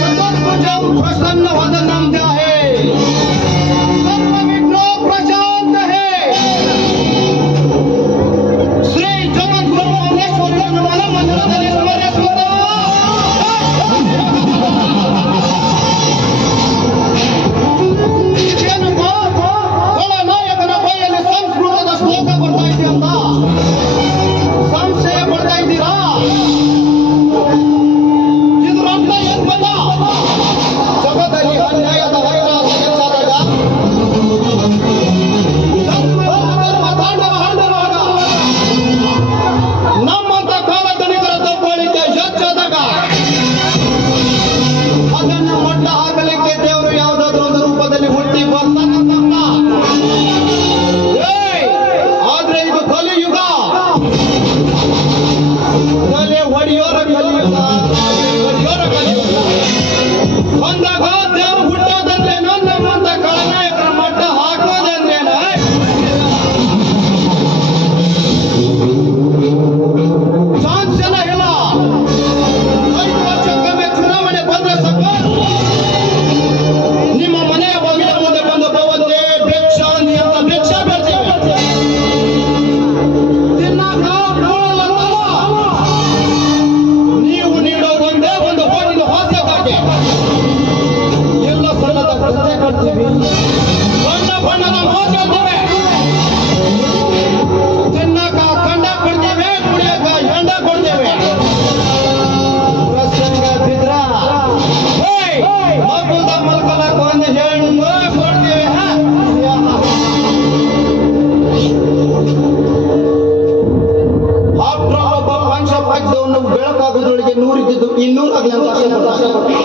सतत प्रसन्न वाद नामते आहे सर्व विघ्न प्रशांत आहे श्री जगद्गुरु ज्ञानेश्वर मला मंदिरामध्ये स्मरेश होता ನಾಯಕನ ಬಾಯಲ್ಲಿ ಸಂಸ್ಕೃತದ ಶ್ಲೋಕ ಬರ್ತಾ ಇದೆ ಅಂತ ಸಂಶಯ ಪಡ್ತಾ ಇದ್ದೀರಾ ಇದ್ರ ಅರ್ಥ ಏನ್ ಗೊತ್ತಾ ಜಗತ್ತಲ್ಲಿ ಅನ್ಯಾಯದ ವೈರಾಸ ಹೆಚ್ಚಾದಾಗ ಧರ್ಮ ತಾಂಡವ ಹರಡುವಾಗ ನಮ್ಮಂತ ಕಾಲದಣಿಗರ ದಬ್ಬಾಳಿಕೆ ಹೆಚ್ಚಾದಾಗ ಅದನ್ನ ಮಟ್ಟ ಹಾಕಲಿಕ್ಕೆ ದೇವರು ಯಾವುದಾದ್ರೂ ಒಂದು ರೂಪದಲ್ಲಿ ಹುಟ್ಟಿ ಬರ್ತಾನಂತ ಆದ್ರೆ ಇದು ಕಲಿಯುಗ ತಲೆ ಹೊಡೆಯೋರ ಕಲಿಯುಗ ಬಂದಾಗ ದೇವ್ರು ಹುಟ್ಟೋದಂದ್ರೇನು ನಮ್ಮಂತ ಕಳನಾಯಕರ ಮಟ್ಟ ಹಾಕೋದಂದ್ರೇನ ಚಾನ್ಸ್ ಎಲ್ಲ ಇಲ್ಲ 5 ವರ್ಷಕ್ಕೊಮ್ಮೆ ಚುನಾವಣೆ ಬಂದ್ರೆ ಸಾಕು ನಿಮ್ಮ ಮನೆಯ ಬಾಗಿಲ ಮುಂದೆ ಬಂದು ಬವತ್ತೆ ಭಿಕ್ಷಾ ಅಂತ ಭಿಕ್ಷಾ ಬೇಡ್ತೇವೆ ತಿನ್ನಾಕ ನೀವು ನೀಡೋ ಒಂದೇ ಒಂದು ಹೋಗಿನ ಹಾಸ್ಯಕ್ಕಾಗಿ ಎಲ್ಲ ಸಣ್ಣದ ಪ್ರಶ್ನೆ ಕೊಡ್ತೀವಿ ಬಣ್ಣ ಬಣ್ಣದ ಮಾತಾಡ್ತೇವೆ ತಿನ್ನಾಕ ಕಂಡ ಕೊಡ್ತೇವೆ ಕುಡಿಯಕ ಹೆಂಡ ಕೊಡ್ತೇವೆ ಪ್ರಸಂಗ ಬಿದ್ರ ಮಗುದ ಮಲ್ಕೊಳಕ ಒಂದು ಹೆಣ್ಣು ಕೊಡ್ತೇವೆ ಆಫ್ಟರ್ ಒಬ್ಬ ಮನುಷ್ಯ ಪಕ್ಷವನ್ನು ಬೆಳಕಾಗೋದ್ರೊಳಗೆ 100 ಇದ್ದಿದ್ದು 200 ಆಗಲಿ ಅಂತ ಆಸೆ ಪಡ್ತಾರೆ